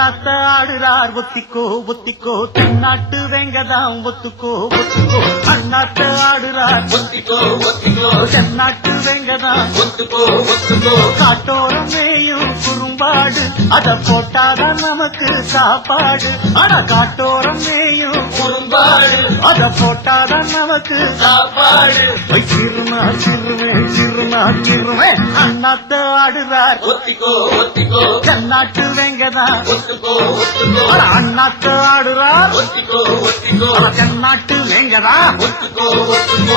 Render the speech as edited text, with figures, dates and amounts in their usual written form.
அண்ணாத்த ஆடுறார் ஒத்திக்கோ ஒத்திக்கோ தென்னாட்டு வெங்கதாம் ஒத்துக்கோ ஒத்துக்கோ அண்ணாத்த ஆடுறார் ஒத்திக்கோ ஒத்திக்கோ தென்னாட்டு வெங்கதாம் ஒத்துக்கோ ஒத்துக்கோ காட்டோரம் மேயும் குறும்பாடு அத போட்டாதான் நமக்கு சாப்பாடு அட காட்டோரம் மேயும் குறும்பாடு அத போட்டாதான் நமக்கு சாப்பாடு சிறுமா சிறுமே சிறுமா சிறுமே அண்ணாத்த ஆடுறார் ஒத்திக்கோ ஒத்திக்கோ தென்னாட்டு வெங்கதான் ஒத்துக்கோ ஒத்துக்கோ அண்ணாத்த ஆடுறார் ஒத்திக்கோ ஒத்திக்கோ தென்னாட்டு வெங்கதான் ஒத்துக்கோ ஒத்துக்கோ